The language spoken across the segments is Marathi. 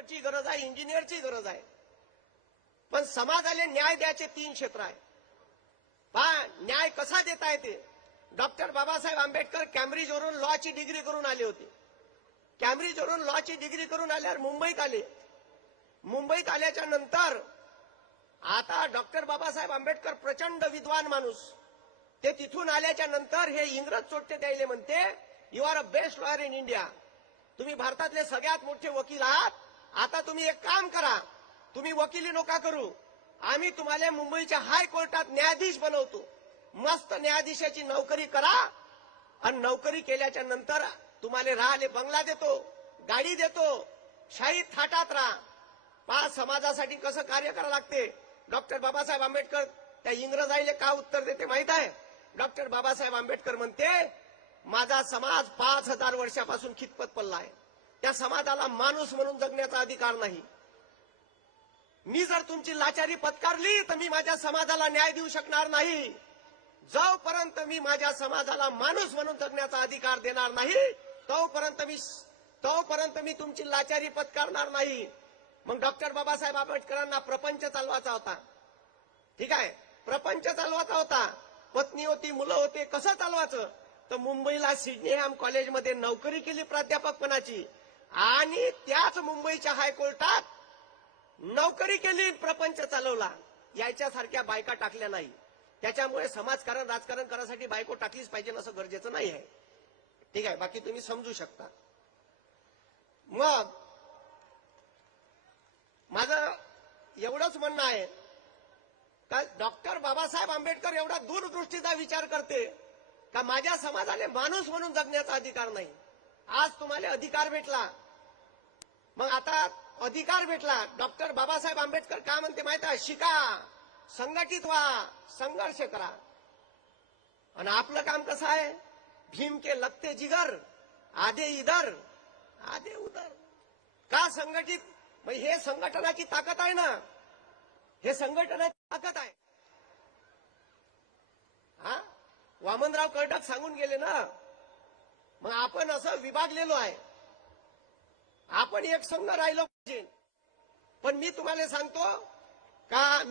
डॉक्टरची गरज आहे, इंजिनियरची गरज आहे, पण समाजाला न्याय द्यायचे 3 क्षेत्र आहे. पहा न्याय कसा देता येते. डॉक्टर बाबासाहेब आंबेडकर कॅम्ब्रिजवरून लॉची डिग्री करून आले होते. कॅम्ब्रिजवरून लॉची डिग्री करून आल्यावर मुंबईत आले. मुंबईत आल्याच्या नंतर आता डॉक्टर बाबासाहेब आंबेडकर प्रचंड विद्वान माणूस, ते तिथून आल्याच्या नंतर हे इंग्रज चोट्टे द्यायले म्हणते, you are a best lawyer in India, तुम्ही भारतातले सगळ्यात मोठे वकील आहात. आता तुम्ही एक काम करा, तुम्ही वकिली नका करू, आम्ही तुम्हाला मुंबईच्या हायकोर्टात न्यायाधीश बनवतो. मस्त न्यायाधीशाची नोकरी करा आणि नोकरी केल्याच्या नंतर तुम्हाला राहाले बंगला देतो, गाडी देतो, शाही थाटात राहा. पहा समाजासाठी कसं कार्य करावं लागते. डॉक्टर बाबासाहेब आंबेडकर त्या इंग्रजाईले का उत्तर देते माहित आहे. डॉक्टर बाबासाहेब आंबेडकर म्हणते, माझा समाज 5000 वर्षापासून खितपत पडला आहे, त्या समाजाला माणूस म्हणून जगण्याचा अधिकार नाही. मी जर तुमची लाचारी पत्कारली तर मी माझ्या समाजाला न्याय देऊ शकणार नाही. जोपर्यंत मी माझ्या समाजाला माणूस म्हणून जगण्याचा अधिकार देणार नाही तोपर्यंत मी तुमची लाचारी पत्कारणार नाही. मग डॉक्टर बाबासाहेब आंबेडकरांना प्रपंच चालवायचा होता. ठीक आहे, प्रपंच चालवायचा होता, पत्नी होती, मुलं होते, कसं चालवायचं. तर मुंबईला सिडनीहॅम कॉलेजमध्ये नोकरी केली प्राध्यापकपणाची आणि त्याच मुंबईच्या हायकोर्टात नोकरी केली, प्रपंच चालवला. याच्यासारख्या बायका टाकल्या नाही. त्याच्यामुळे समाजकारण राजकारण करायसाठी बायको टाकलीच पाहिजे असं गरजेचं नाही आहे. ठीक आहे, बाकी तुम्ही समजू शकता. मग माझं एवढंच म्हणणं आहे का डॉक्टर बाबासाहेब आंबेडकर एवढा दूरदृष्टीचा विचार करते का माझ्या समाजाला माणूस म्हणून जगण्याचा अधिकार नाही. आज तुम्हाला अधिकार भेटला, मग आता अधिकार भेटला. डॉक्टर बाबासाहेब आंबेडकर काय म्हणते माहिती आहे, शिका, संघटित व्हा, संघर्ष करा. आणि आपलं काम कसं आहे, भीम के लगते जिगर, आधे इधर आधे उधर. का संघटित, मग हे संघटनाची ताकद आहे ना, हे संघटनाची ताकद आहे. हा वामनराव कर्डक सांगून गेले ना. मग आपण असं विभागलेलो आहे, आपण एक संघ राहिलो पाहिजे. पण मी तुम्हाला सांगतो का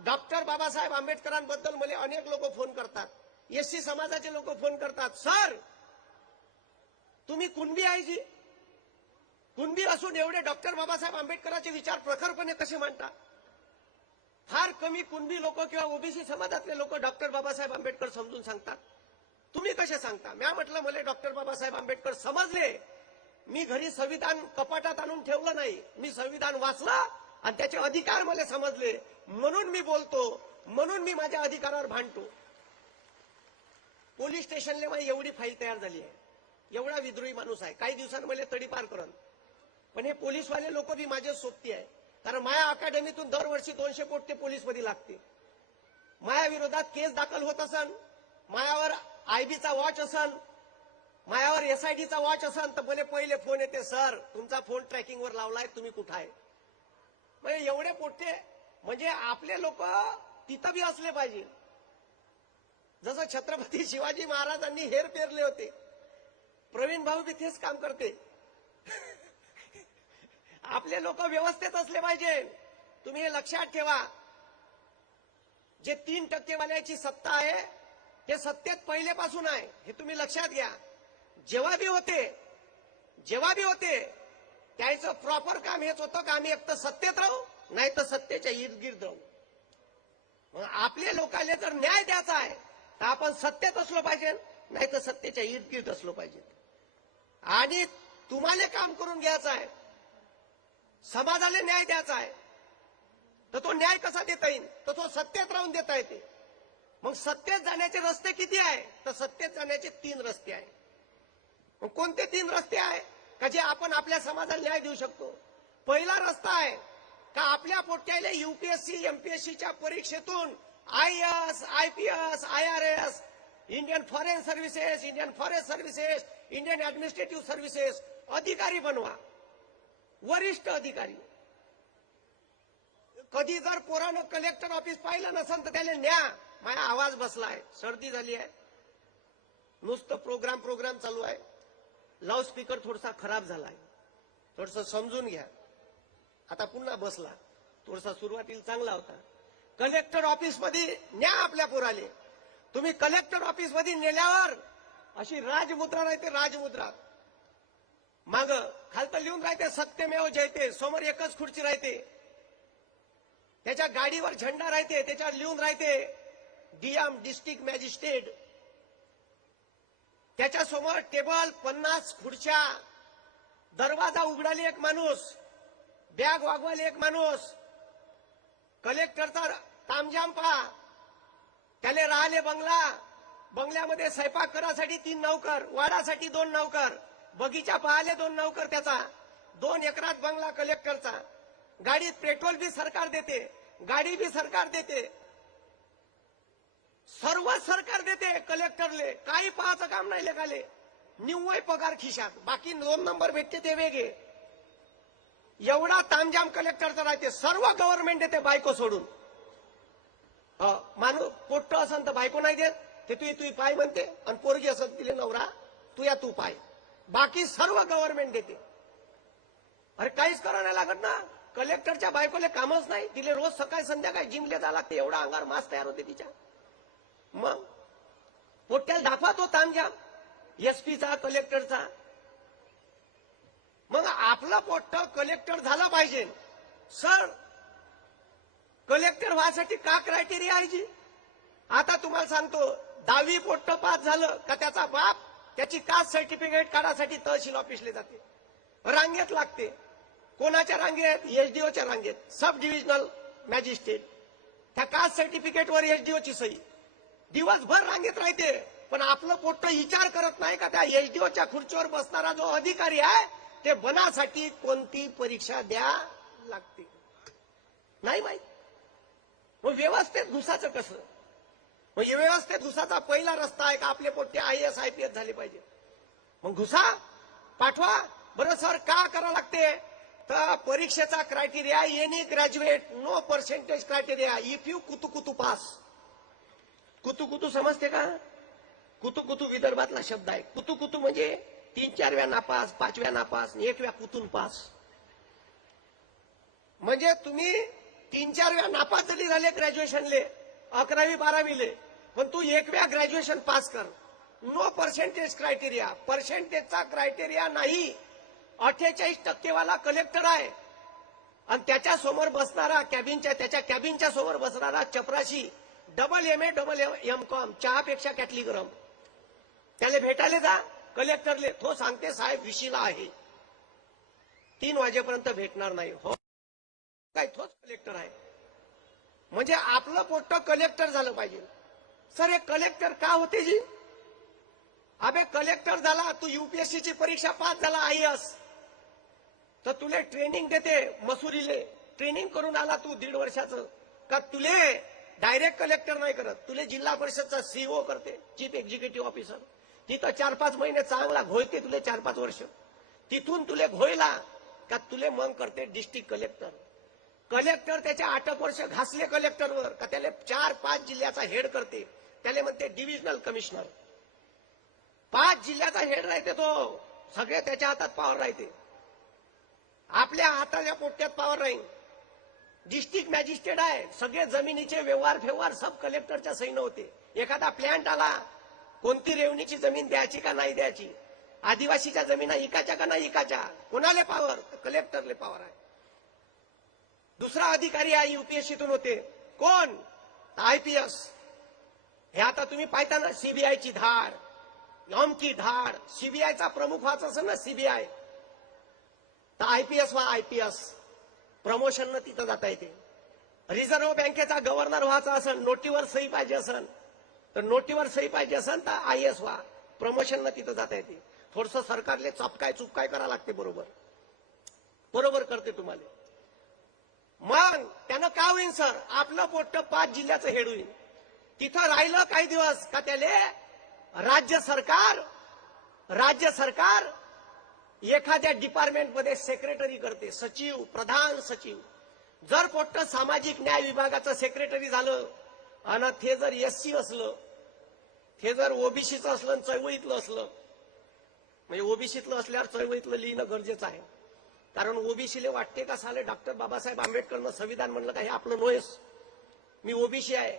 डॉक्टर बाबासाहेब आंबेडकरांबद्दल मला अनेक लोक फोन करतात, एससी समाजाचे लोक फोन करतात, सर तुम्ही कुणबी आहे जी, कुणबी असून एवढे डॉक्टर बाबासाहेब आंबेडकरांचे विचार प्रखरपणे कसे मांडता. फार कमी कुणबी लोक किंवा ओबीसी समाजातले लोक डॉक्टर बाबासाहेब आंबेडकर समजून सांगतात, तुम्ही कसे सांगता. मी म्हटलं मला डॉक्टर बाबासाहेब आंबेडकर समजले. मी घरी संविधान कपाटात आणून ठेवलं नाही, मी संविधान वाचलं आणि त्याचे अधिकार मला समजले, म्हणून मी बोलतो, म्हणून मी माझ्या अधिकारावर भांडतो. पोलीस स्टेशनला माझी एवढी फाईल तयार झाली आहे, एवढा विद्रोही माणूस आहे, काही दिवसांनी मला तडीपार करण. पण हे पोलीसवाले लोक बी माझे सोबती आहे, कारण माया अकॅडमीतून दरवर्षी 200 कोटी ते पोलीसमध्ये लागते. माया विरोधात केस दाखल होत असन, मायावर आयबीचा वॉच असन, मायावर एसआयडीचा वॉच असन, तर मला पहिले फोन येते, सर तुमचा फोन ट्रॅकिंगवर लावलाय, तुम्ही कुठं आहे. म्हणजे एवढे पोट्टे, म्हणजे आपले लोक तिथं बी असले पाहिजे. जसं छत्रपती शिवाजी महाराजांनी हेर पेरले होते, प्रवीण भाऊ बी तेच काम करते. आपले लोक व्यवस्थेत असले पाहिजे. तुम्ही हे लक्षात ठेवा, जे 3% वाल्याची सत्ता आहे ते सत्तेत पहिलेपासून आहे, हे तुम्ही लक्षात घ्या. जेव्हा बी होते त्याचं प्रॉपर काम हेच होतं का आम्ही एक तर सत्तेत राहू, नाही तर सत्तेच्या इर्दगिर्द राहू. मग आपल्या लोकांना जर न्याय द्यायचा आहे तर आपण सत्तेत असलो पाहिजे, नाही तर सत्तेच्या इर्दगिर्द असलो पाहिजे. आणि तुम्हाला काम करून घ्यायचं आहे, समाजाला न्याय द्यायचा आहे, तर तो न्याय कसा देता येईल, तर तो सत्तेत राहून देता येते. मग सत्तेत जाण्याचे रस्ते किती आहे, तर सत्तेत जाण्याचे 3 रस्ते आहे. मग कोणते 3 रस्ते आहे का जे आपण आपल्या समाजाला न्याय देऊ शकतो. पहिला रस्ता आहे का आपल्या पोट्याला यूपीएससी एमपीएससीच्या परीक्षेतून IAS IPS IRS, Indian foreign services, Indian forest services, Indian administrative services अधिकारी बनवा, वरिष्ठ अधिकारी. कधी जर पोरानं कलेक्टर ऑफिस पाहिलं नसेल तर त्याला न्या. माझा आवाज बसलाय, सर्दी झाली आहे, नुसतं प्रोग्राम चालू आहे, लाऊडस्पीकर थोडासा खराब झालाय, थोडंसं समजून घ्या. आता पुन्हा बसला. थोडासा सुरुवातीला चांगला होता. कलेक्टर ऑफिस मध्ये न्या आपल्या पोराले. तुम्ही कलेक्टर ऑफिस मध्ये नेल्यावर अशी राजमुद्रा राहते, राजमुद्रा. माग खालतं लिहून राहते सत्यमेव जयते. समोर एकच खुर्ची राहते. त्याच्या गाडीवर झेंडा राहते, त्याच्यावर लिहून राहते डीएम डिस्ट्रिक्ट मॅजिस्ट्रेट. त्याच्या समोर टेबल, 50 खुर्च्या, दरवाजा उघडाले एक माणूस, बॅग वागवाले एक माणूस. कलेक्टरचा तामझाम पहा. त्याले राहिले बंगला. बंगल्यामध्ये स्वयंपाक करासाठी 3 नौकर, वाडासाठी 2 नौकर, बगीचा पाहाले 2 नौकर. त्याचा 2 एकरात बंगला कलेक्टरचा. गाडीत पेट्रोल बी सरकार देते, गाडी बी सरकार देते, सर्व सरकार देते कलेक्टरले. काही पाहायचं काम नाही लेखाले. निव्वळ पगार खिशात, बाकी 2 नंबर भेटते ते वेगळे. एवढा तामझाम कलेक्टरचा राहते. सर्व गव्हर्नमेंट देते बायको सोडून. माणूस पोट्ट असन तर बायको नाही देत, ते तू पाय म्हणते. आणि पोरगी असन तिले नवरा तू पाय. बाकी सर्व गव्हर्नमेंट देते. अरे काहीच करा नाही लागत ना. कलेक्टरच्या बायकोले कामच नाही. तिले रोज सकाळी संध्याकाळी जिमले जायला लागते. एवढा अंगार मास तयार होते तिच्या. मग पोट्याला दाखवा तो तामझाम एसपीचा, कलेक्टरचा. मग आपला पोट्ट कलेक्टर झाला पाहिजे. सर कलेक्टर व्हायसाठी का क्रायटेरिया आहे जी? आता तुम्हाला सांगतो, 10वी पोट्ट पास झालं का त्याचा बाप त्याची कास्ट सर्टिफिकेट काढासाठी तहसील ऑफिसले जाते. रांगेत लागते. कोणाच्या रांगेत? एसडीओच्या रांगेत. सब डिव्हिजनल मॅजिस्ट्रेट. त्या कास्ट सर्टिफिकेटवर एसडीओची सही. दिवसभर रांगेत राहते. पण आपलं पोट्ट विचार करत नाही का त्या एसडीओच्या खुर्चीवर बसणारा जो अधिकारी आहे ते बनासाठी कोणती परीक्षा द्या लागते नाही माहित. मग व्यवस्थेत घुसाचं कसं? मग व्यवस्थेत घुसाचा पहिला रस्ता आहे का आपले पोट्टे IAS IPS झाले पाहिजे. मग घुसा पाठवा. बरं सर का करावं लागते? तर परीक्षेचा criteria any graduate no percentage criteria if you कुतू पास. कुतू समजते का? कुतू विदर्भातला शब्द आहे. कुतू म्हणजे 3-4व्या नापास, 5व्या नापास, 1व्या कुतून पास. म्हणजे तुम्ही 3-4व्या नापास जरी झाले ग्रॅज्युएशनले, 11वी 12वीले, पण तू 1व्या ग्रॅज्युएशन पास कर. No percentage criteria. पर्सेंटेजचा क्रायटेरिया नाही. 48% वाला कलेक्टर आहे आणि त्याच्या समोर बसणारा त्याच्या कॅबिनच्या समोर बसणारा चपराशी MA MCOM चहापेक्षा कॅटली गरम. त्याला भेटायला जा कलेक्टरले. तो सांगते साहेब विशीला आहे, 3 वाजेपर्यंत भेटणार नाही. हो काय तोच कलेक्टर आहे. म्हणजे आपलं पोट्ट कलेक्टर झालं पाहिजे. सर हे कलेक्टर का होते जी? अबे कलेक्टर झाला तू UPSCची परीक्षा पास झाला IAS तर तुले ट्रेनिंग देते. मसुरीले ट्रेनिंग करून आला तू 1.5 वर्षाचं का तुले डायरेक्ट कलेक्टर नाही करत. तुले जिल्हा परिषदचा CEO करते, चीफ एक्झिक्युटिव्ह ऑफिसर. तिथं 4-5 महिने चांगला घोळते तुले 4-5 वर्ष. तिथून तुले घोळला का तुले मग करते डिस्ट्रिक्ट कलेक्टर. कलेक्टर त्याच्या 8 वर्ष घासले कलेक्टरवर का त्याला 4-5 जिल्ह्याचा हेड करते. त्याला म्हणते डिव्हिजनल कमिशनर. 5 जिल्ह्याचा हेड राहते तो. सगळे त्याच्या हातात पॉवर राहते. आपल्या हाताच्या पोट्यात पॉवर राहील. डिस्ट्रिक्ट मॅजिस्ट्रेट आहे. सगळे जमिनीचे व्यवहार सब कलेक्टरच्या सहीनं होते. एखादा प्लॅन्ट आला, कोणती रेवणीची जमीन द्यायची का नाही द्यायची, आदिवासीच्या जमिना इकाच्या का नाही इकाच्या, कोणाले पॉवर? कलेक्टरले पॉवर आहे. दुसरा अधिकारी आहे UPSCतून होते. कोण? IPS. हे आता तुम्ही पाहता ना CBIची धाड, की धाड. CBIचा प्रमुख व्हायचं असेल ना CBI तर IPS व्हा. IPS प्रमोशन न तिथं जाता येते. रिझर्व्ह बँकेचा गव्हर्नर व्हायचा असेल, नोटीवर सही पाहिजे असेल तर नोटीवर सही पाहिजे असेल तर IAS व्हा. प्रमोशन न तिथं जाता येते. थोडस सरकारले चुपकाय करा लागते. बरोबर करते तुम्हाला. मग त्यानं का होईल सर? आपलं पोट्ट 5 जिल्ह्याचं हेड होईल. तिथं राहिलं काही दिवस का त्याले राज्य सरकार एखाद्या डिपार्टमेंटमध्ये सेक्रेटरी करते. सचिव, प्रधान सचिव. जर पोट्ट सामाजिक न्याय विभागाचं सेक्रेटरी झालं आणि ते जर SC असलं, ते जर OBCचं असलं आणि चळवळीतलं असलं, म्हणजे OBCतलं असल्यावर चळवळीतलं लिहिणं गरजेचं आहे. कारण ओबीसीले वाटते का साले डॉक्टर बाबासाहेब आंबेडकरनं संविधान म्हणलं का हे आपलं नोयस. मी ओबीसी आहे.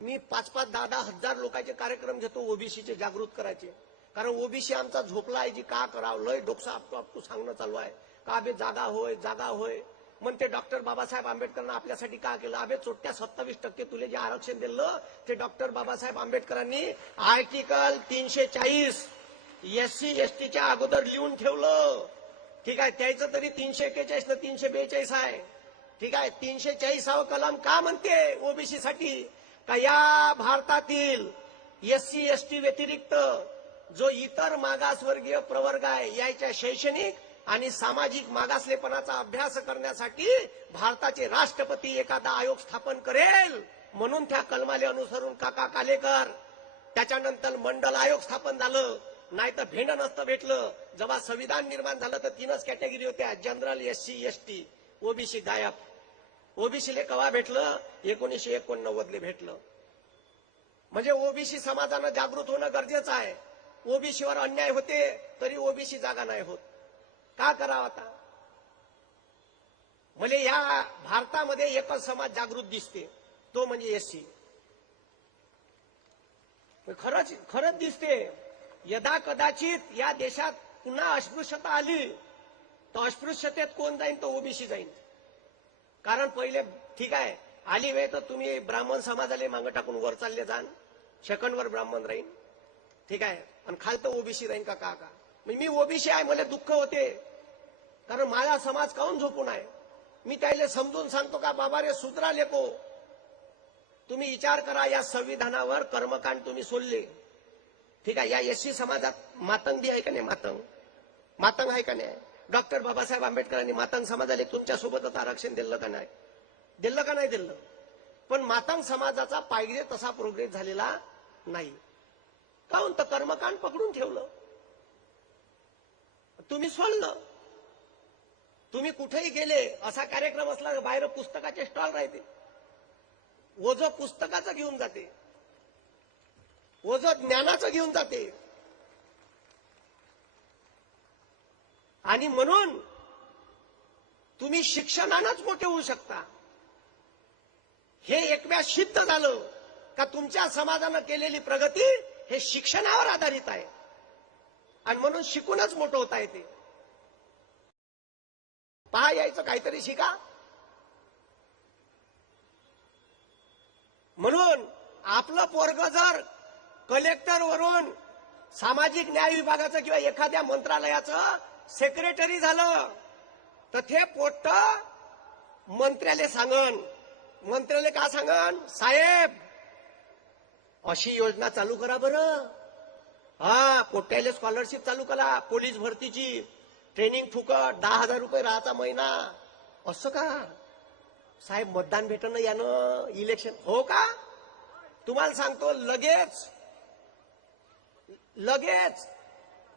मी 5-5, 10-10 हजार लोकांचे कार्यक्रम घेतो ओबीसीचे जागृत करायचे. कारण ओबीसी आमचा झोपला आहे जी का करावं लय डोकसा आपटू सांगणं चालू आहे का बे जागा होय जागा होय म्हणते. डॉक्टर बाबासाहेब आंबेडकरांना आपल्यासाठी का केलं. अबे चोट्या 27% तुले जे आरक्षण दिलं ते डॉक्टर बाबासाहेब आंबेडकरांनी आर्टिकल 340 SC STच्या अगोदर लिहून ठेवलं. ठीक आहे. त्याचं तरी 341 ना 342 आहे. ठीक आहे. 340 कलम का म्हणते ओबीसी साठी का या भारतातील SC ST व्यतिरिक्त जो इतर मागासवर्गीय प्रवर्ग आहे याच्या शैक्षणिक आणि सामाजिक मागासलेपणाचा अभ्यास करण्यासाठी भारताचे राष्ट्रपती एखादा आयोग स्थापन करेल. म्हणून त्या कलमाले अनुसरून काका कालेकर त्याच्यानंतर मंडल आयोग स्थापन झालं. नाही तर भेंड नसतं भेटलं. जेव्हा संविधान निर्माण झालं तर 3च कॅटेगरी होत्या, जनरल, SC ST, ओबीसी गायब. ओबीसीले कवा भेटलं 1989 भेटलं. म्हणजे ओबीसी समाजानं जागृत होणं गरजेचं आहे. ओबीसीवर अन्याय होते तरी ओबीसी जागा नाही होत. का करावं आता. म्हणजे या भारतामध्ये एकच समाज जागृत दिसते तो म्हणजे SC. खरंच दिसते. यदा कदाचित या देशात पुन्हा अस्पृश्यता आली तर अस्पृश्यतेत कोण जाईन तर ओबीसी जाईन. कारण पहिले ठीक आहे आली वेळ तर तुम्ही ब्राह्मण समाजाला मागं टाकून वर चालले जाण, सेकंडवर ब्राह्मण राहीन. ठीक आहे. आणि खालतं ओबीसी राहीन का का का. मी ओबीसी आहे मला दुःख होते कारण माझा समाज काऊन झोपून आहे. मी त्याला समजून सांगतो का बाबा रे सुधरा लेको. तुम्ही विचार करा या संविधानावर कर्मकांड तुम्ही सोडले. ठीक आहे. या SC समाजात मातंग बी आहे का नाही. मातंग आहे का नाही. डॉक्टर बाबासाहेब आंबेडकरांनी मातंग समाजाला तुमच्यासोबतच आरक्षण दिलं का नाही दिलं. पण मातंग समाजाचा पाहिजे तसा प्रोग्रेस झालेला नाही. काऊन तर कर्मकांड पकडून ठेवलं. तुम्ही सोडलं. तुम्ही कुठेही गेले असा कार्यक्रम असला तर बाहेर पुस्तकाचे स्टॉल राहते. ओझं पुस्तकाचं घेऊन जाते, ओझं ज्ञानाचं घेऊन जाते. आणि म्हणून तुम्ही शिक्षणानंच मोठे होऊ शकता. हे एकव्या सिद्ध झालं का तुमच्या समाजानं केलेली प्रगती हे शिक्षणावर आधारित आहे. आणि म्हणून शिकूनच मोठं होता येते. पहा यायचं काहीतरी शिका. म्हणून आपलं पोरग जर कलेक्टर वरून सामाजिक न्याय विभागाचं किंवा एखाद्या मंत्रालयाचं सेक्रेटरी झालं तर ते पोट्ट मंत्र्याला सांगन. मंत्र्याला का सांगन साहेब अशी योजना चालू करा बरं. पोट्याला स्कॉलरशिप चालू करा. पोलीस भरतीची ट्रेनिंग फुकट 10,000 रुपये राहायचा महिना. असं का साहेब मतदान भेटणं यानं इलेक्शन हो का. तुम्हाला सांगतो लगेच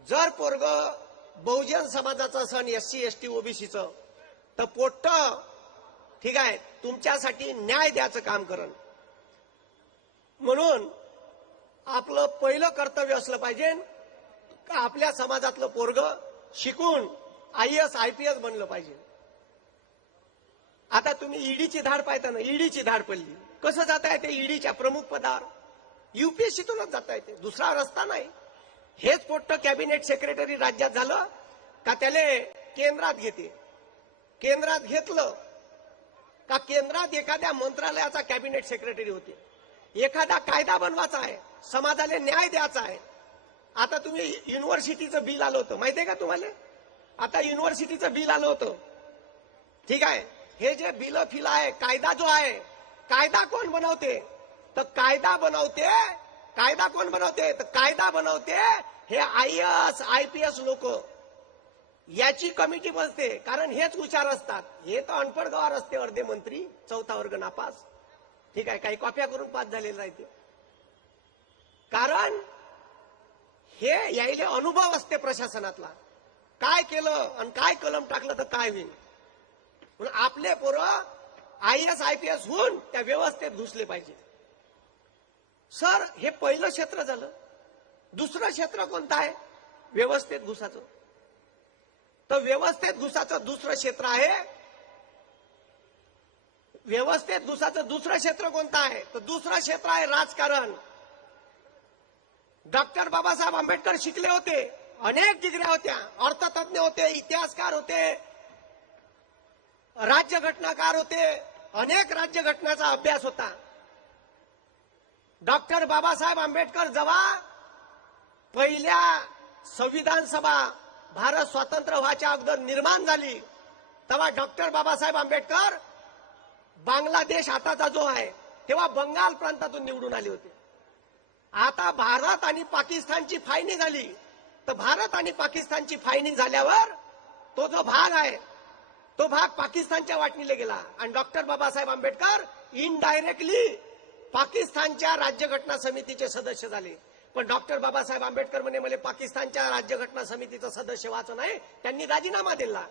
जर पोरग बहुजन समाजाचा सण SC ST ओबीसीचं तर पोट्ट ठीक आहे तुमच्यासाठी न्याय द्यायचं काम करण. म्हणून आपलं पहिलं कर्तव्य असलं पाहिजे का आपल्या समाजातलं पोरग शिकून IAS IPS बनलं पाहिजे. आता तुम्ही ईडीची धाड पाहता ना. ईडीची धाड पडली. कसं जाता येते ईडीच्या प्रमुख पदावर. UPSCतूनच जाता येते. दुसरा रस्ता नाही. हेच पोट्ट कॅबिनेट सेक्रेटरी राज्यात झालं का त्याला केंद्रात घेते. केंद्रात घेतलं का केंद्रात एखाद्या मंत्रालयाचा कॅबिनेट सेक्रेटरी होते. एखादा कायदा बनवायचा आहे, समाजाला न्याय द्यायचा आहे. आता तुम्ही युनिव्हर्सिटीचं बिल आलं होतं माहितीये का तुम्हाला. आता युनिव्हर्सिटीचं बिल आलं होतं. ठीक आहे. हे जे बिल फिल आहे कायदा जो आहे कायदा कोण बनवते तर कायदा बनवते हे IAS IPS लोक. याची कमिटी बसते. कारण हेच हुशार असतात. हे तर अनपढ गवार असते अर्धे मंत्री 4था वर्ग नापास. ठीक आहे. काही कॉप्या करून पास झालेले राहते. कारण हे यायले अनुभव असते प्रशासनातला. काय केलं आणि काय कलम टाकलं तर काय होईल. म्हणून आपले पोरं IAS IPS होऊन त्या व्यवस्थेत घुसले पाहिजे. सर हे पहिलं क्षेत्र झालं. दुसरं क्षेत्र कोणतं आहे व्यवस्थेत घुसाचं तर व्यवस्थेत घुसाचं दुसरं क्षेत्र आहे. व्यवस्थेत घुसाचं दुसरं क्षेत्र कोणतं आहे? तर दुसरं क्षेत्र आहे राजकारण. डॉक्टर बाबासाहेब आंबेडकर शिकले होते, अनेक डिग्र्या होत्या, अर्थतज्ञ होते, इतिहासकार होते, राज्यघटनाकार होते, अनेक राज्यघटनेचा अभ्यास होता. डॉक्टर बाबासाहेब आंबेडकर जेव्हा पहिल्या संविधान सभा भारत स्वतंत्र व्हायच्या अगोदर निर्माण झाली, तेव्हा डॉक्टर बाबासाहेब आंबेडकर बांगलादेश आताचा जो आहे तेव्हा बंगाल प्रांतातून निवडून आले होते. आता भारत आणि पाकिस्तानची फायनी झाली, तर भारत आणि पाकिस्तानची फायनी झाल्यावर तो जो भाग आहे तो भाग पाकिस्तानच्या वाटणीला गेला आणि डॉक्टर बाबासाहेब आंबेडकर इनडायरेक्टली पाकिस्तानच्या राज्यघटना समितीचे सदस्य झाले. पण डॉक्टर बाबासाहेब आंबेडकर म्हणे मला पाकिस्तानच्या राज्यघटना समितीचं सदस्य व्हायचं नाही. त्यांनी राजीनामा दिला.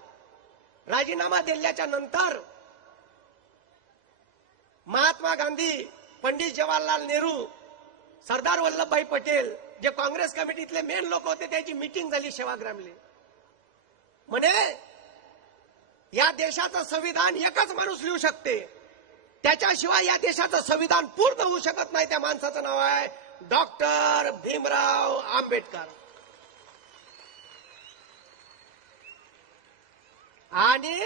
राजीनामा दिल्याच्या नंतर महात्मा गांधी, पंडित जवाहरलाल नेहरू, सरदार वल्लभभाई पटेल जे काँग्रेस कमिटीतले मेन लोक होते त्याची मीटिंग झाली सेवाग्रामली. म्हणे या देशाचं संविधान एकच माणूस लिहू शकते, त्याच्याशिवाय या देशाचं संविधान पूर्ण होऊ शकत नाही. त्या माणसाचं नाव आहे डॉक्टर भीमराव आंबेडकर. आणि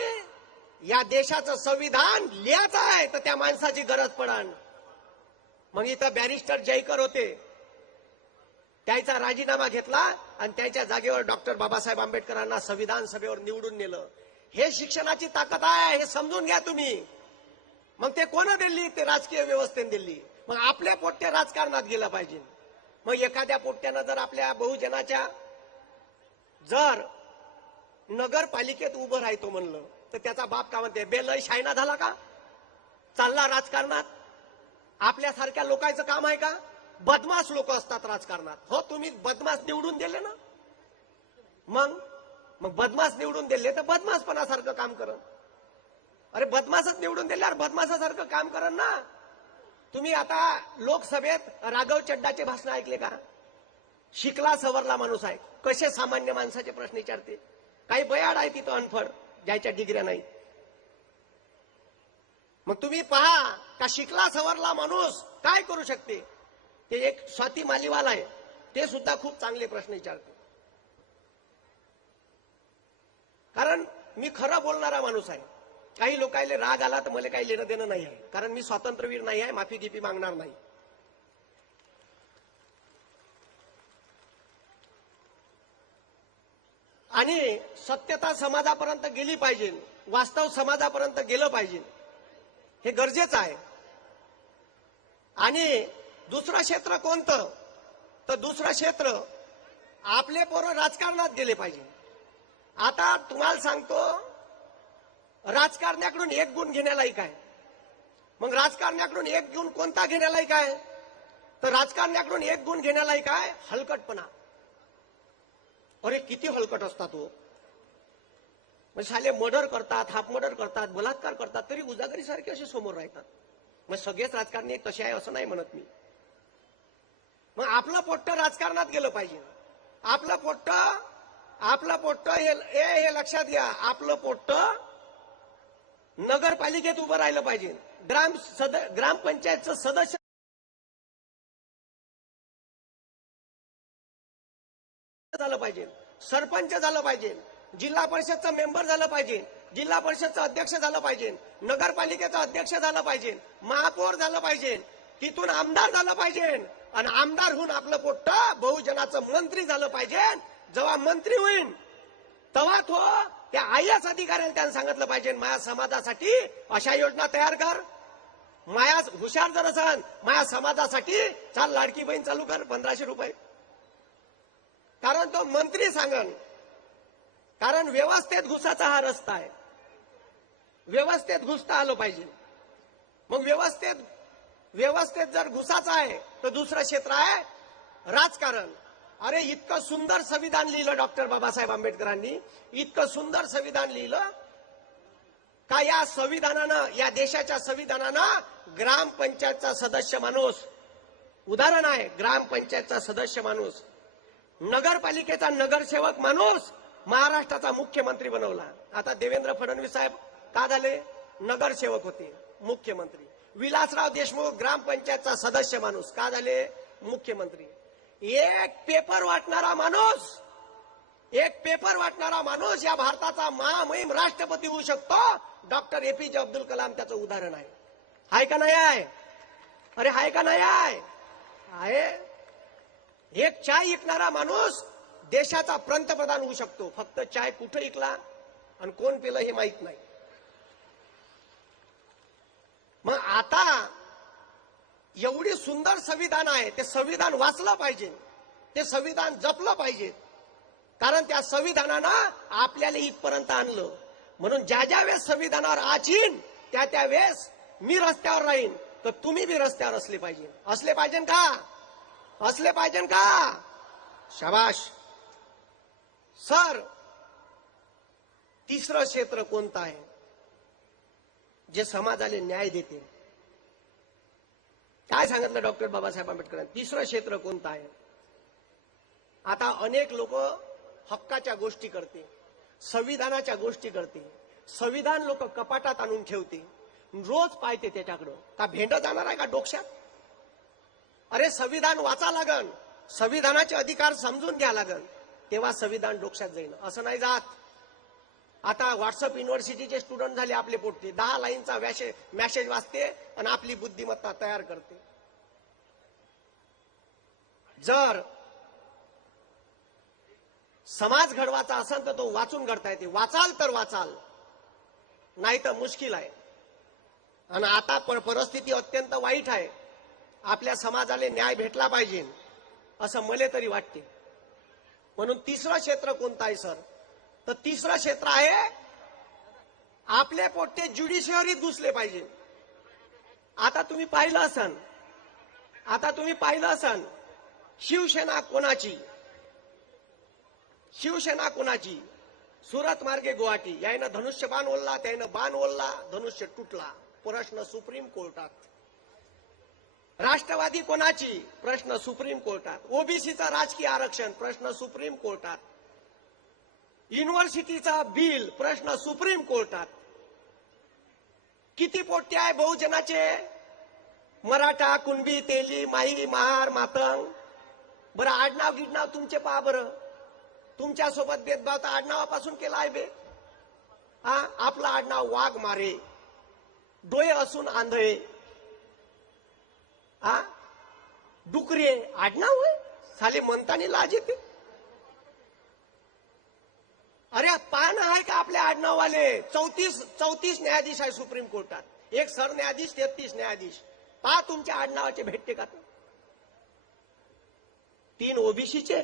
या देशाचं संविधान लिहायचं आहे तर त्या माणसाची गरज पडण. मग इथं बॅरिस्टर जयकर होते, त्याचा राजीनामा घेतला आणि त्याच्या जागेवर डॉक्टर बाबासाहेब आंबेडकरांना संविधान सभेवर निवडून नेलं. हे शिक्षणाची ताकद आहे, हे समजून घ्या तुम्ही. मग ते कोण दिल्ली? ते राजकीय व्यवस्थेने दिल्ली. मग आपल्या पोट्या राजकारणात गेलं पाहिजे. मग एखाद्या पोट्यानं जर आपल्या बहुजनाच्या जर नगरपालिकेत उभं राहायचो म्हणलं तर त्याचा बाप का म्हणते बे लय शायना झाला का? चालला राजकारणात? आपल्यासारख्या लोकांचं काम आहे का? बदमाश लोक असतात राजकारणात. हो, तुम्ही बदमाश निवडून दिले ना, मग बदमाश निवडून दिले तर बदमाशपणासारखं काम करन. अरे बदमाशच निवडून दिल्यावर बदमाशासारखं काम करन ना. तुम्ही आता लोकसभेत राघव चड्डाचे भाषण ऐकले का? शिकला सवरला माणूस आहे, कसे सामान्य माणसाचे प्रश्न विचारते. काही बयाड आहे तिथं अनफड, ज्याच्या डिग्र्या नाही. मग तुम्ही पहा का शिकला सवरला माणूस काय करू शकते. ते एक स्वाती मालीवाल आहे, ते सुद्धा खूप चांगले प्रश्न विचारते. कारण मी खरं बोलणारा माणूस आहे. काही लोकांना राग आला तर मला काही लेणं देणं नाही आहे, कारण मी स्वातंत्र्यवीर नाही आहे, माफी गिफी मागणार नाही. आणि सत्यता समाजापर्यंत गेली पाहिजे, वास्तव समाजापर्यंत गेलं पाहिजे, हे गरजेचं आहे. आणि दुसरं क्षेत्र कोणतं? तर दुसरं क्षेत्र आपले पोरं राजकारणात गेले पाहिजे. आता तुम्हाला सांगतो, राजकारण्याकडून एक गुण घेण्यालायक आहे. मग राजकारण्याकडून एक गुण कोणता घेण्यालायक आहे? तर राजकारण्याकडून एक गुण घेण्यालायक आहे हलकटपणा. अरे किती हलकट असतात हो. म्हणजे साले मर्डर करतात, हाफ मर्डर करतात, बलात्कार करतात, तरी उजागरीसारखे असे समोर राहतात. मग सगळेच राजकारणी तसे आहे असं नाही म्हणत मी. मग आपलं पोट्ट राजकारणात गेलं पाहिजे. आपलं पोट्ट हे लक्षात घ्या, आपलं पोट्ट नगरपालिकेत उभं राहिलं पाहिजे. ग्रामपंचायतचं सदस्य झालं पाहिजे, सरपंच झालं पाहिजे, जिल्हा परिषदचं मेंबर झालं पाहिजे, जिल्हा परिषदचं अध्यक्ष झालं पाहिजे, नगरपालिकेचं अध्यक्ष झालं पाहिजे, महापौर झालं पाहिजे, तिथून आमदार झालं पाहिजे. आणि आमदार होऊन आपलं पोट्ट बहुजनाचं मंत्री झालं पाहिजे. जेव्हा मंत्री होईल तेव्हा तो त्या आयएस अधिकाऱ्याला त्यानं सांगितलं पाहिजे माझ्या समाजासाठी अशा योजना तयार कर. माया हुशार जर असन माझ्या समाजासाठी चाल लाडकी बहीण चालू कर 1500 रुपये. कारण तो मंत्री सांगन. कारण व्यवस्थेत घुसाचा हा रस्ता आहे. व्यवस्थेत घुसता आलं पाहिजे. मग व्यवस्थेत जर घुसाचा आहे तर दुसरं क्षेत्र आहे राजकारण. अरे इतकं सुंदर संविधान लिहिलं डॉक्टर बाबासाहेब आंबेडकरांनी, इतकं सुंदर संविधान लिहिलं का या संविधानानं, या देशाच्या संविधानानं ग्रामपंचायतचा सदस्य माणूस, उदाहरण आहे ग्रामपंचायतचा सदस्य माणूस, नगरपालिकेचा नगरसेवक माणूस महाराष्ट्राचा मुख्यमंत्री बनवला. आता देवेंद्र फडणवीस साहेब का झाले? नगरसेवक होते, मुख्यमंत्री. विलासराव देशमुख ग्रामपंचायतचा सदस्य माणूस, का झाले? मुख्यमंत्री. एक पेपर वाटणारा माणूस या भारताचा महामहिम राष्ट्रपती होऊ शकतो. डॉक्टर एपीजे अब्दुल कलाम त्याचं उदाहरण आहे. हाय का नाही आहे? अरे हाय का नाही आहे? एक चाय विकणारा माणूस देशाचा पंतप्रधान होऊ शकतो. फक्त चाय कुठे विकला आणि कोण पिलं हे माहित नाही. मग आता एवढी सुंदर संविधान आहे, ते संविधान वाचलं पाहिजे, ते संविधान जपलं पाहिजे. कारण त्या संविधानानं आपल्याला इथपर्यंत आणलं. म्हणून ज्या वेळेस संविधानावर आचीन त्या वेळेस मी रस्त्यावर राहीन, तर तुम्ही बी रस्त्यावर असले पाहिजे. असले पाहिजे का? शाबाश. सर, तिसरं क्षेत्र कोणतं आहे जे समाजाला न्याय देते? काय सांगितलं डॉक्टर बाबासाहेब आंबेडकरांनी? तिसरं क्षेत्र कोणतं आहे? आता अनेक लोक हक्काच्या गोष्टी करते, संविधानाच्या गोष्टी करते. संविधान लोक कपाटात आणून ठेवते, रोज पाहते त्याच्याकडं. का भेंड जाणार आहे का डोक्यात? अरे संविधान वाचा लागन, संविधानाचे अधिकार समजून घ्या लागन, तेव्हा संविधान डोक्यात जाईल. असं नाही जात. आता व्हॉट्सअप युनिव्हर्सिटीचे स्टुडंट झाले आपले पोटते, 10 लाईनचा मेसेज वाचते आणि आपली बुद्धिमत्ता तयार करते. जर समाज घडवाचा असेल तर तो वाचून घडता येते. वाचाल तर वाचाल, नाही तर मुश्किल आहे. आणि आता परिस्थिती अत्यंत वाईट आहे. आपल्या समाजाला न्याय भेटला पाहिजे असं मला तरी वाटते. म्हणून तिसरं क्षेत्र कोणतं आहे सर? तर तिसरं क्षेत्र आहे आपले पोट्टे ज्युडिशियरीत घुसले पाहिजे. आता तुम्ही पाहिलं असन शिवसेना कोणाची? सुरत मार्गे गुवाहाटी, यायनं धनुष्यबाण ओढला, त्यानं बाण ओढला, धनुष्य तुटला, प्रश्न सुप्रीम कोर्टात. राष्ट्रवादी कोणाची? प्रश्न सुप्रीम कोर्टात. ओबीसीचं राजकीय आरक्षण, प्रश्न सुप्रीम कोर्टात. युनिव्हर्सिटीचा बिल, प्रश्न सुप्रीम कोर्टात. किती पोट्टे आहे बहुजनाचे? मराठा, कुणबी, तेली, माई, महार, मातंग. बरं आडनाव गिडनाव तुमचे पहा बरं. तुमच्यासोबत भेदभाव तर आडनावापासून केला आहे बे. आपलं आडनाव वाघ मारे, डोळे असून आंधळे, डुकरे आडनाव आहे. साले म्हणतानी लाज येते. अरे पान आहे का आपल्या आडनाववाले? 34 न्यायाधीश आहे सुप्रीम कोर्टात. एक सरन्यायाधीश, 33 न्यायाधीश. पहा तुमच्या आडनावाचे भेटते का? 3 ओबीसीचे,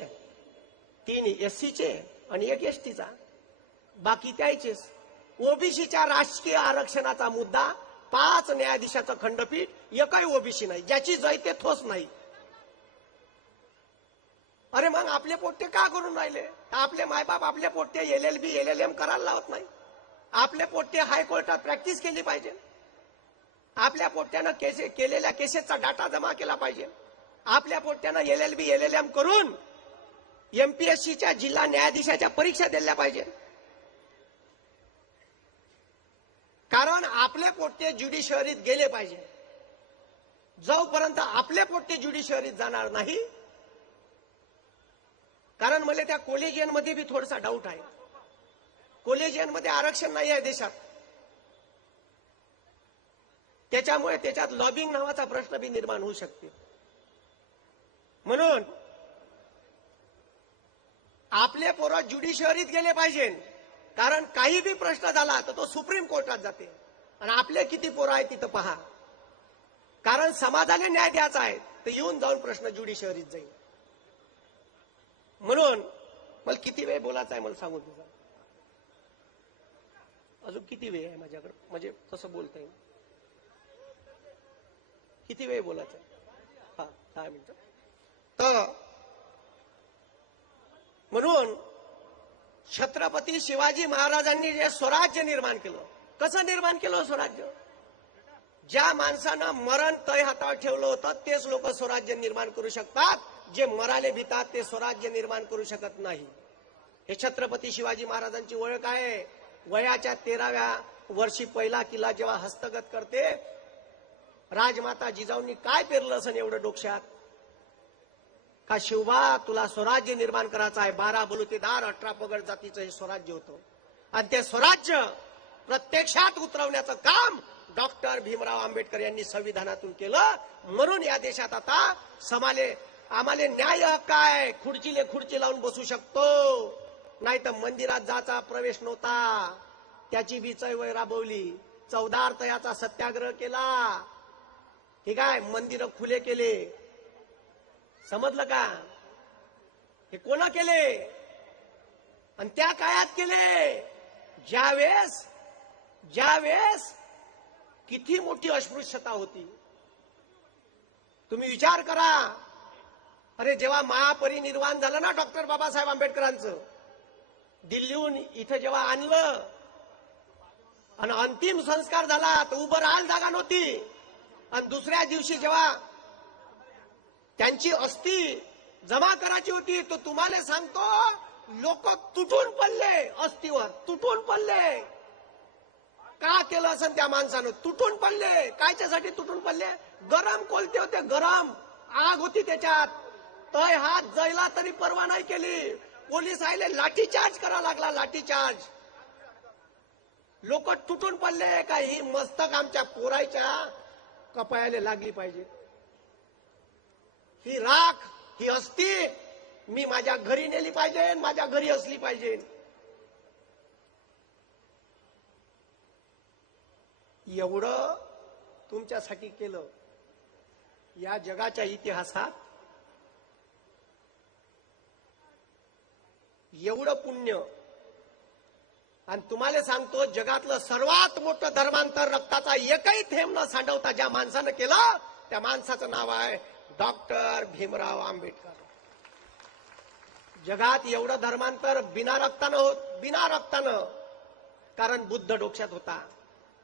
3 एससीचे आणि 1 एसटीचा. बाकी त्याचेच. ओबीसीच्या राजकीय आरक्षणाचा मुद्दा 5 न्यायाधीशाचं खंडपीठ, एकही ओबीसी नाही, ज्याची जैते ठोस नाही. अरे मग आपले पोट्टे का करून राहिले? आपले मायबाप आपले पोट्टे LLB LLM करायला लावत नाही. आपले पोट्टे हायकोर्टात प्रॅक्टिस केली पाहिजे. आपल्या पोट्ट्यानं केलेल्या केसेसचा डाटा जमा केला पाहिजे. आपल्या पोट्ट्यानं LLB LLM करून MPSCच्या जिल्हा न्यायाधीशाच्या परीक्षा दिल्या पाहिजे. कारण आपले पोट्टे ज्युडिशियरीत गेले पाहिजे. जोपर्यंत आपले पोट्टे ज्युडिशियरीत जाणार नाही, कारण मला त्या कॉलेजियनमध्ये बी थोडासा डाऊट आहे. कॉलेजियनमध्ये आरक्षण नाही आहे देशात, त्याच्यामुळे त्याच्यात लॉबिंग नावाचा प्रश्न बी निर्माण होऊ शकते. म्हणून आपले पोरं ज्युडिशियरीत गेले पाहिजे. कारण काही बी प्रश्न झाला तर तो सुप्रीम कोर्टात जाते. आणि आपले किती पोरं आहेत तिथं पहा. कारण समाजाला न्याय द्यायचा आहे तर येऊन जाऊन प्रश्न ज्युडिशियरीत जाईल. म्हणून मला किती वेळ बोलायचा आहे मला सांगू तुझा. अजून किती वेळ आहे माझ्याकडे, म्हणजे तसं बोलता येईल. किती वेळ बोलायचा आहे? 10 मिनिटं. तर म्हणून छत्रपती शिवाजी महाराजांनी जे स्वराज्य निर्माण केलं, कसं निर्माण केलं स्वराज्य? ज्या माणसानं मरण तय हातावर ठेवलं होतं तेच लोक स्वराज्य निर्माण करू शकतात. जे मराले भितात ते स्वराज्य निर्माण करू शकत नाही. हे छत्रपती शिवाजी महाराजांची ओळख आहे. वयाच्या 13व्या वर्षी पहिला किल्ला जेव्हा हस्तगत करते, राजमाता जिजाऊंनी काय पेरलं असं एवढं डोक्यात का शिवबा तुला स्वराज्य निर्माण करायचं आहे. 12 बलुतेदार 18 पगड जातीचं हे स्वराज्य होतं आणि ते स्वराज्य प्रत्यक्षात उतरवण्याचं काम डॉक्टर भीमराव आंबेडकर यांनी संविधानातून केलं. म्हणून या देशात आता आम्हाला न्याय हक्क आहे. खुर्चीले खुर्ची लावून बसू शकतो, नाही तर मंदिरात जायचा प्रवेश नव्हता. त्याची बी चळवळ राबवली. 14 अर्थयाचा सत्याग्रह केला. ठीक आहे, मंदिरं खुले केले. समजलं का? हे कोण केले? आणि त्या काळात केले ज्यावेळेस किती मोठी अस्पृश्यता होती. तुम्ही विचार करा. अरे जेव्हा महापरिनिर्वाण झालं ना डॉक्टर बाबासाहेब आंबेडकरांचं, दिल्लीहून इथं जेव्हा आणलं आणि अंतिम संस्कार झाला तर उभं राहायला जागा नव्हती. आणि दुसऱ्या दिवशी जेव्हा त्यांची अस्थी जमा करायची होती तर तुम्हाला सांगतो लोक तुटून पडले. अस्थीवर तुटून पडले. का केलं असं त्या माणसानं? तुटून पडले. कायच्यासाठी तुटून पडले? गरम कोलते होते, गरम आग होती त्याच्यात. तय हात जळला तरी पर्वा नाही केली. पोलीस आले, लाठीचार्ज करा लागला. लाठीचार्ज. लोक तुटून पडले. का ही मस्तक आमच्या पोरायच्या कपायाला लागली पाहिजे. ही राख, ही अस्थी मी माझ्या घरी नेली पाहिजे, माझ्या घरी असली पाहिजे. एवढं तुमच्यासाठी केलं. या जगाच्या इतिहासात एवढं पुण्य. आणि तुम्हाला सांगतो जगातलं सर्वात मोठं धर्मांतर रक्ताचा एकही थेंब न सांडवता ज्या माणसानं केलं त्या माणसाचं नाव आहे डॉक्टर भीमराव आंबेडकर. जगात एवढं धर्मांतर बिना रक्तानं कारण बुद्ध डोक्यात होता.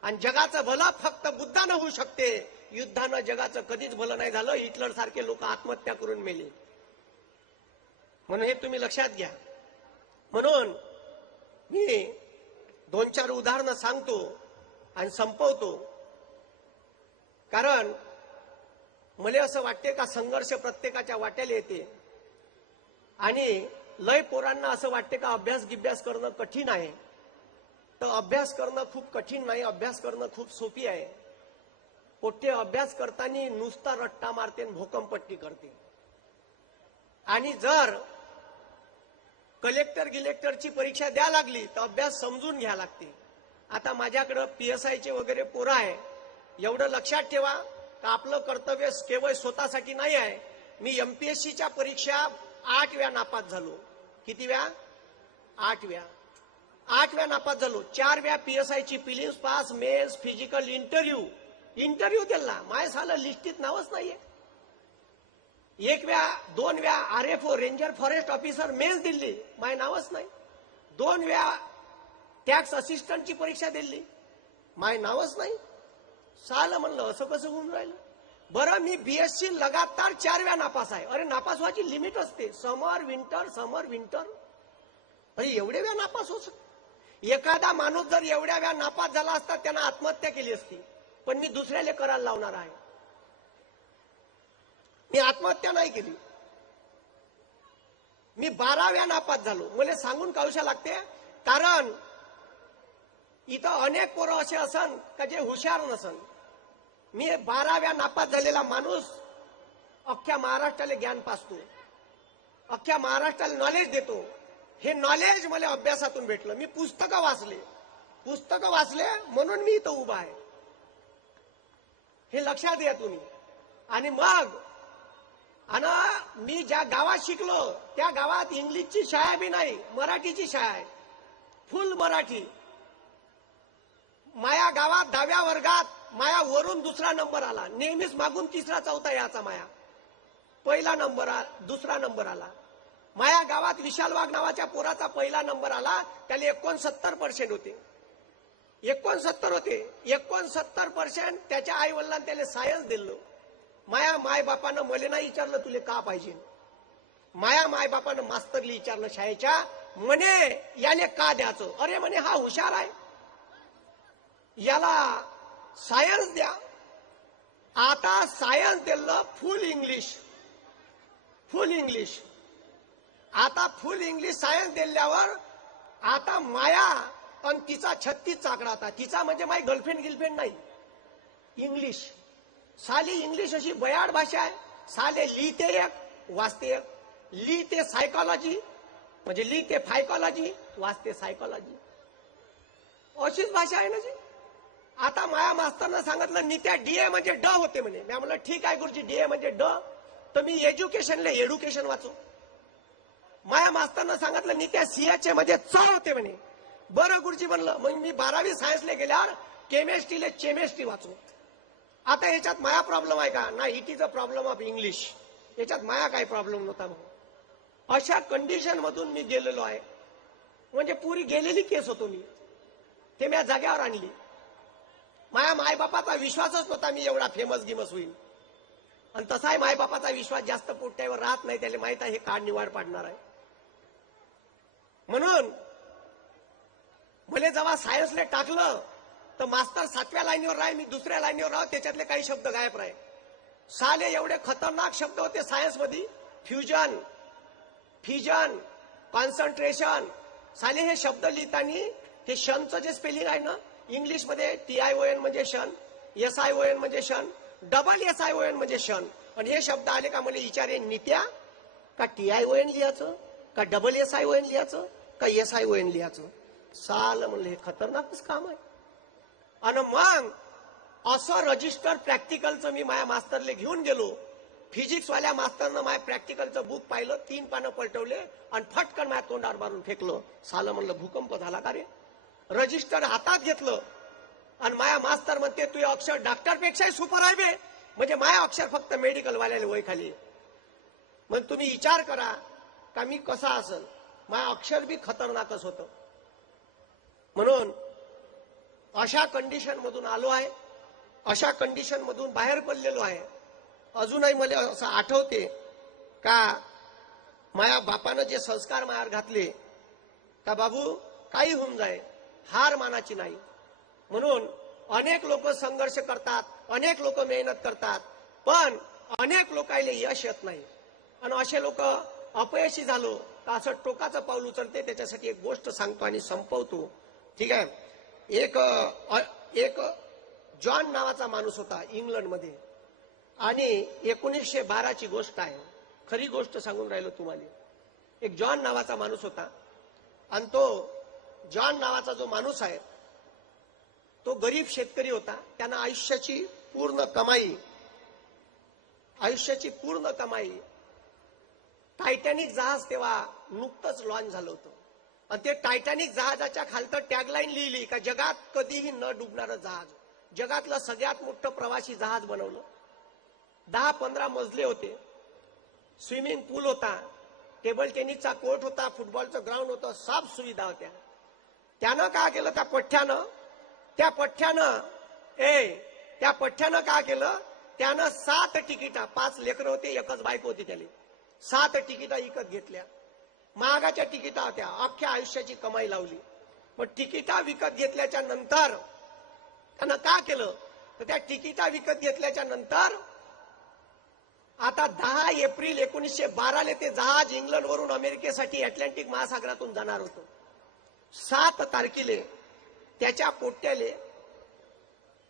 आणि जगाचं भलं फक्त बुद्धानं होऊ शकते. युद्धानं जगाचं कधीच भलं नाही झालं. हिटलर सारखे लोक आत्महत्या करून मेले. म्हणून हे तुम्ही लक्षात घ्या. म्हणून मी 2-4 उदाहरणं सांगतो आणि संपवतो. कारण मला असं वाटते का संघर्ष प्रत्येकाच्या वाट्याला येते आणि लय पोरांना असं वाटते का अभ्यास करणं कठीण आहे. तर अभ्यास करणं खूप कठीण नाही. अभ्यास करणं खूप सोपी आहे. पोट्टे अभ्यास करताना नुसता रट्टा मारते, भोकमपट्टी करते. आणि जर कलेक्टरची परीक्षा द्या लागली तर अभ्यास समजून घ्या लागते. आता माझ्याकडे PSIचे वगैरे पोरं आहे. एवढं लक्षात ठेवा का आपलं कर्तव्य केवळ स्वतःसाठी नाही आहे. मी MPSCच्या परीक्षा 8 वेळा नापास झालो. किती वेळा? 8 वेळा. 8 वेळा नापास झालो. 4 वेळा PSIची prelims pass, mains, physical interview दिला. माय झालं लिस्टीत नावच नाहीये. 1 वेळा 2 वेळा RFO ranger forest officer mains दिली. माय नावच नाही. 2 वेळा टॅक्स असिस्टंटची परीक्षा दिली. माय नावच नाही. सालं म्हणलं असं कसं होऊन राहिलं. बरं मी BSc लगातार 4 वेळा नापास आहे. अरे नापास व्हायची लिमिट असते. समर विंटर. अरे एवढे वेळा नापास होत. एखादा माणूस जर एवढ्या वेळा नापास झाला असता त्यानं आत्महत्या केली असती. पण मी दुसऱ्याला करायला लावणार आहे. मी आत्महत्या नाही केली. मी 12 वेळा नापास झालो. मला सांगून काऊशा लागते कारण इथं अनेक पोरं असे असन का जे हुशार नसन. मी 12 वेळा नापास झालेला माणूस अख्ख्या महाराष्ट्राला ज्ञान पाचतो. अख्ख्या महाराष्ट्राला नॉलेज देतो. हे नॉलेज मला अभ्यासातून भेटलं. मी पुस्तकं वाचले म्हणून मी इथं उभा आहे. हे लक्षात घ्या तुम्ही. आणि मग मी ज्या गावात शिकलो त्या गावात इंग्लिशची शाळा बी नाही, मराठीची शाळा आहे. फुल मराठी. माया गावात 10व्या वर्गात माया वरून 2रा नंबर आला. नेहमीच मागून 3रा 4था याचा माया. पहिला नंबर, 2रा नंबर आला. माया गावात विशाल वाघ नावाच्या पोराचा पहिला नंबर आला. त्याला 69% होते. 69 होते. 69% त्याच्या आई वडिलांनी त्याला सायन्स दिलं. माया मायबापानं मला नाही विचारलं तुले का पाहिजे. माया मायबापानं मास्तरली विचारलं शाळेच्या म्हणे याने का द्यायचं? अरे म्हणे हा हुशार आहे, याला सायन्स द्या. आता सायन्स दिलं फुल इंग्लिश. आता फुल इंग्लिश सायन्स दिल्यावर आता माया आणि तिचा 36 चाकडा. आता तिचा म्हणजे माझी गर्लफ्रेंड नाही, इंग्लिश. साली इंग्लिश अशी बयाड भाषा आहे. साले लिहिते एक, वाचते एक. लिहिते सायकॉलॉजी म्हणजे लिहिते फायकॉलॉजी, वाचते सायकॉलॉजी. अशीच भाषा आहे ना जी. आता माया मास्तरनं सांगितलं नित्या डीए म्हणजे ड होते म्हणे. मी म्हणलं ठीक आहे गुरुजी, डीए म्हणजे ड, तर मी एज्युकेशनला एड्युकेशन वाचू. माया मास्तरनं सांगितलं नित्या सीएचए म्हणजे च होते म्हणे. बरं गुरुजी म्हणलं, मग मी 12वी सायन्सला गेल्यावर केमिस्ट्रीला चेमिस्ट्री वाचू. आता याच्यात माया प्रॉब्लेम आहे का? नाही, it is a problem of English. याच्यात माया काही प्रॉब्लेम नव्हता. मग अशा कंडिशन मधून मी गेलेलो आहे. म्हणजे पुरी गेलेली केस होतो मी, ते मी जाग्यावर आणली. माझ्या मायबापाचा विश्वासच नव्हता मी एवढा फेमस गिमस होईल. आणि तसाही मायबापाचा विश्वास जास्त पोट्यावर राहत नाही, त्याला माहित आहे हे काळ निवाड पाडणार आहे. म्हणून मला जेव्हा सायन्सला टाकलं तर मास्तर 7व्या लाईनीवर राह, मी 2ऱ्या लाईनीवर राह, त्याच्यातले काही शब्द गायब राहे. साले एवढे खतरनाक शब्द होते सायन्स मध्ये. Fusion, fission, concentration. साले हे शब्द लिहिताना ते शनचं जे स्पेलिंग आहे ना इंग्लिशमध्ये, TION म्हणजे शन, SION म्हणजे शन, डबल SION म्हणजे शन. आणि हे शब्द आले का मला विचारे नित्या का TION लिहायचं, का डबल SION लिहायचं, का SION लिहायचं? साल म्हणलं हे खतरनाकच काम आहे. आणि मग असं रजिस्टर प्रॅक्टिकलचं मी माझ्या मास्तरले घेऊन गेलो. फिजिक्सवाल्या मास्तरनं माझ्या प्रॅक्टिकलचं बुक पाहिलं, 3 पानं पलटवले आणि फटकन माझ्या तोंडावर मारून फेकलं. साल म्हणलं भूकंप झाला का रे? रजिस्टर हातात घेतलं आणि माया मास्तर म्हणते तू अक्षर डॉक्टरपेक्षाही सुपर आहे बे. म्हणजे माया अक्षर फक्त मेडिकल वाल्याला वय खाली. मग तुम्ही विचार करा का मी कसा असेल. माया अक्षर बी खतरनाकच होतं. म्हणून अशा कंडिशन मधून आलो आहे, अशा कंडिशन मधून बाहेर पडलेलो आहे. अजूनही मला असं आठवते का माया बापानं जे संस्कार मायावर घातले का बाबू काही होऊन जाय, हार मानाची नाही. म्हणून अनेक लोक संघर्ष करतात, अनेक लोक मेहनत करतात, पण अनेक लोकांना यश येत नाही. आणि असे लोक अपयशी झालो तर असं टोकाचं पाऊल उचलते. त्याच्यासाठी एक गोष्ट सांगतो आणि संपवतो, ठीक आहे. एक जॉन नावाचा माणूस होता इंग्लंडमध्ये. आणि 1912ची गोष्ट आहे, खरी गोष्ट सांगून राहिलो तुम्हाला. एक जॉन नावाचा माणूस होता आणि तो जॉन नावाचा जो माणूस आहे तो गरीब शेतकरी होता. त्यानं आयुष्याची पूर्ण कमाई टायटॅनिक जहाज तेव्हा नुकतंच लॉन्च झालं होतं. आणि ते टायटॅनिक जहाजाच्या खालतं टॅगलाईन लिहिली का जगात कधीही न डुबणारं जहाज. जगातलं सगळ्यात मोठं प्रवासी जहाज बनवलं. 10-15 मजले होते. स्विमिंग पूल होता, टेबल टेनिसचा कोर्ट होता, फुटबॉलचं ग्राउंड होतं, सब सुविधा होत्या. त्यानं काय केलं त्या पठ्ठ्यानं काय केलं, त्यानं 7 तिकिटा, 5 लेकरं होते, एकच बायको होती त्याला, 7 तिकिटा विकत घेतल्या. महागाच्या तिकिटा होत्या. अख्ख्या आयुष्याची कमाई लावली. मग तिकिटा विकत घेतल्याच्या नंतर त्यानं काय केलं तर त्या तिकिटा विकत घेतल्याच्या नंतर आता 10 एप्रिल 1912 ते जहाज इंग्लंडवरून अमेरिकेसाठी अटलांटिक महासागरातून जाणार होतं. 7 तारखेला त्याच्या पोट्याले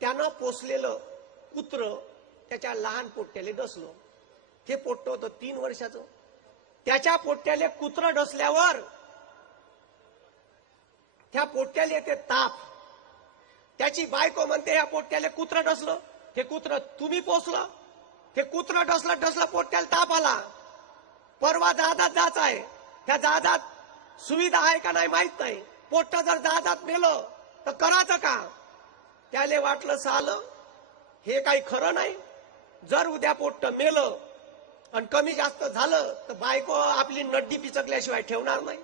त्यानं पोसलेलं कुत्र त्याच्या लहान पोट्याले डसलं. ते पोट्ट होतं 3 वर्षाचं. त्याच्या पोट्याले कुत्र डसल्यावर त्या पोट्याला येते ताप. त्याची बायको म्हणते ह्या पोट्याले कुत्र डसलं, ते कुत्र तुम्ही पोसलं, ते कुत्र डसलं पोट्याला ताप आला. परवा जहाजात जायचं आहे, त्या जहाजात सुविधा आहे का नाही माहित नाही. पोट्ट जर जहाजात मेलं तर करायचं का? त्याले वाटलं सालं हे काही खरं नाही. जर उद्या पोट्ट मेलं आणि कमी जास्त झालं तर बायको आपली नड्डी पिचकल्याशिवाय ठेवणार नाही.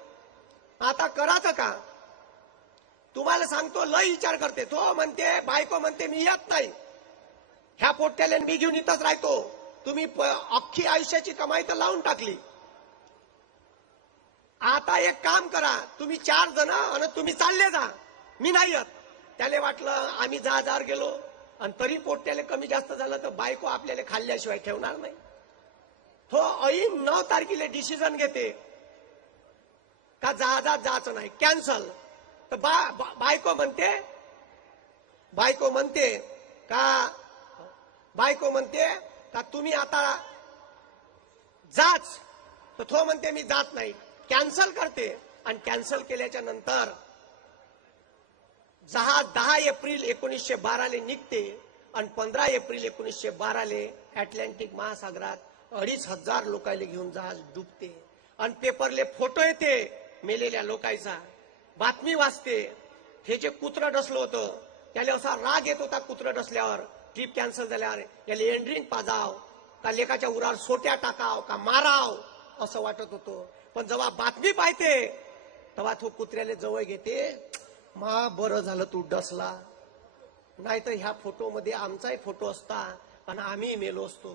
आता करायचं का? तुम्हाला सांगतो लय विचार करते. तो म्हणते, बायको म्हणते मी येत नाही, ह्या पोट्याला मी घेऊन इथंच राहतो. तुम्ही अख्खी आयुष्याची कमाई तर लावून टाकली. आता एक काम करा, तुम्ही 4 जण आणि तुम्ही चालले जा, मी नाही येत. त्याला वाटलं आम्ही 10,000 गेलो आणि तरी पोट त्याला कमी जास्त झालं तर बायको आपल्याला खाल्ल्याशिवाय ठेवणार नाही. तो ऐन 9 तारखेला डिसिजन घेते का जायचं नाही, कॅन्सल. तर बायको म्हणते का तुम्ही आता जाच. तर तो म्हणते मी जात नाही, कॅन्सल करते. आणि कॅन्सल केल्याच्या नंतर 10 एप्रिल 1912 निघते आणि 15 एप्रिल 1912 अटलांटिक महासागरात 2,500 लोकांना घेऊन जहाज डुबते. आणि पेपरले फोटो येते मेलेल्या लोकांचा, बातमी वाचते. हे जे कुत्रं डसलं होतं त्याला असा राग येत होता, कुत्रं डसल्यावर ट्रिप कॅन्सल झाल्यावर याला एंड्रिंग पाजाव का लेकाच्या उरावर सोट्या टाकाव का माराव असं वाटत होतं. पण जेव्हा बातमी पाहते तेव्हा तो कुत्र्याला जवळ घेते, मा बरं झालं तू डसला, नाही तर ह्या फोटोमध्ये आमचाही फोटो असता आणि आम्ही मेलो असतो.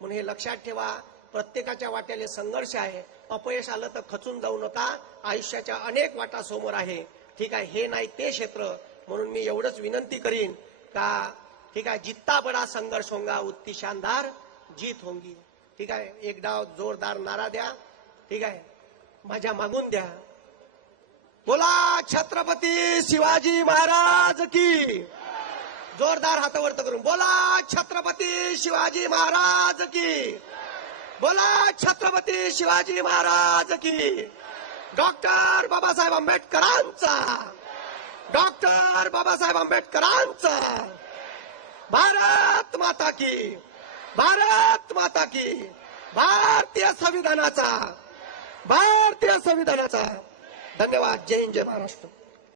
म्हणून हे लक्षात ठेवा, प्रत्येकाच्या वाट्याला संघर्ष आहे. अपयश आलं तर खचून जाऊ नका, आयुष्याच्या अनेक वाटा समोर आहे. ठीक आहे, हे नाही ते क्षेत्र. म्हणून मी एवढंच विनंती करीन का ठीक आहे, जितना बड़ा संघर्ष होगा उतनी शानदार जीत होगी. ठीक आहे, एक डाव जोरदार नारा द्या. ठीक आहे, माझ्या मागून द्या. बोला छत्रपती शिवाजी महाराज की. जोरदार हात वर करून बोला छत्रपती शिवाजी महाराज की. बोला छत्रपती शिवाजी महाराज की. डॉक्टर बाबासाहेब आंबेडकरांचा, डॉक्टर बाबासाहेब आंबेडकरांचा. भारत माता की, भारत माता की. भारतीय संविधानाचा, भारतीय संविधानाचा. धन्यवाद. जय हिंद, जय महाराष्ट्र.